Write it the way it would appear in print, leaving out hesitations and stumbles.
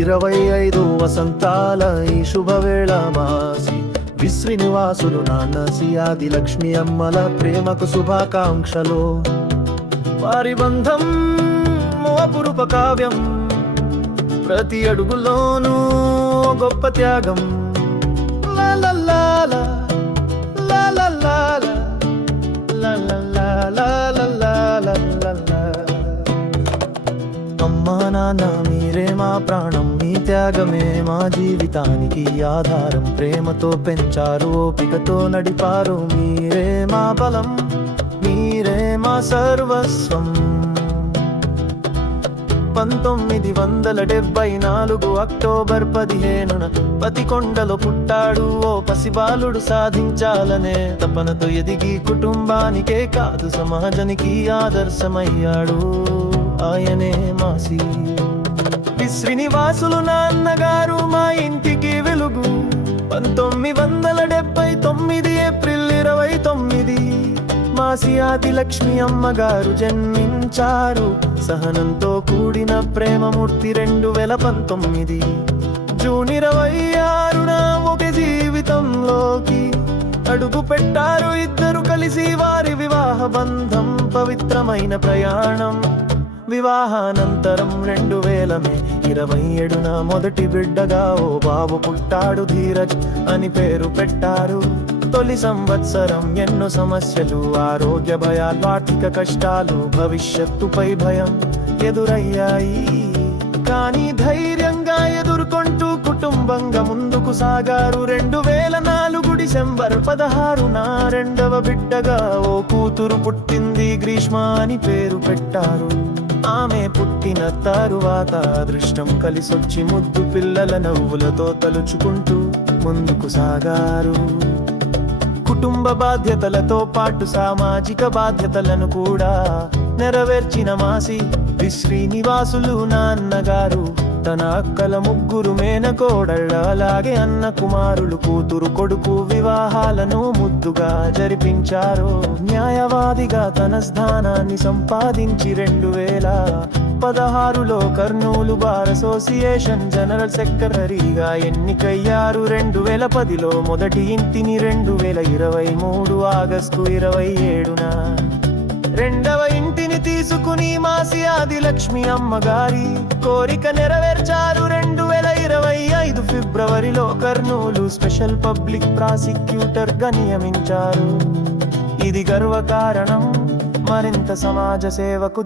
25 వసంతాల ఈ శుభవేళ మాసి శ్రీనివాసులు నాన్న సియాది లక్ష్మి అమ్మల ప్రేమకు శుభాకాంక్షలు. వారి బంధం అపురూప కావ్యం, ప్రతి అడుగులోనూ గొప్ప త్యాగం. లా లా లా లా, లా లా లా లా, లా లా లా లా లా లా లా లా. అమ్మా నాన్న మీరే మా ప్రాణం, మీ త్యాగమే మా జీవితానికి ఆధారం. ప్రేమతో పెంచారు, ఓపికతో నడిపారు, మీరే మా బలం, మీరే మా సర్వస్వం. 1974 అక్టోబర్ 15న పతికొండలో పుట్టాడు ఓ పసిబాలుడు. సాధించాలనే తపనతో ఎదిగి కుటుంబానికే కాదు సమాజానికి ఆదర్శమయ్యాడు. ఆయనే మాసి శ్రీనివాసులు నాన్నగారు, మా ఇంటికి వెలుగు. 1979 ఏప్రిల్ 29 మాసి ఆదిలక్ష్మి అమ్మగారు జన్మించారు. సహనంతో కూడిన ప్రేమమూర్తి. 2019 జూన్ 26న ఒక జీవితంలోకి అడుగు పెట్టారు ఇద్దరు కలిసి. వారి వివాహ బంధం పవిత్రమైన ప్రయాణం. వివాహానంతరం 2027న మొదటి బిడ్డగా ఓ బాబు పుట్టాడు. ధీరజ్ అని పేరు పెట్టారు. తొలి సంవత్సరం ఎన్నో సమస్యలు, ఆరోగ్య భయాలు, ఆర్థిక కష్టాలు, భవిష్యత్తుపై భయం ఎదురయ్యాయి. కానీ ధైర్యంగా ఎదుర్కొంటూ కుటుంబంగా ముందుకు సాగారు. 2004 డిసెంబర్ 16న రెండవ బిడ్డగా ఓ కూతురు పుట్టింది. గ్రీష్మ అని పేరు పెట్టారు. ఆమె పుట్టిన తరువాత అదృష్టం కలిసొచ్చి ముద్దు పిల్లల నవ్వులతో తలుచుకుంటూ ముందుకు సాగారు. కుటుంబ బాధ్యతలతో పాటు సామాజిక బాధ్యతలను కూడా నెరవేర్చిన మాసి శ్రీనివాసులు నాన్నగారు తన అక్కల 3 మేనకోడళ్ళ, అలాగే అన్న కుమారులు, కూతురు కొడుకు వివాహాలను ముద్దుగా జరిపించారు. న్యాయవాదిగా తన స్థానాన్ని సంపాదించి 2016లో కర్నూలు బార్ అసోసియేషన్ జనరల్ సెక్రటరీగా ఎన్నికయ్యారు. 2010లో మొదటి ఇంటిని, 2023 ఆగస్టు 27న రెండవ ఇంటిని తీసుకుని మాసి ఆదిలక్ష్మి అమ్మగారి కోరిక నెరవేర్చారు. 2025 ఫిబ్రవరిలో కర్నూలు స్పెషల్ పబ్లిక్ ప్రాసిక్యూటర్ గా నియమించారు. ఇది గర్వకారణం, మరింత సమాజ సేవకు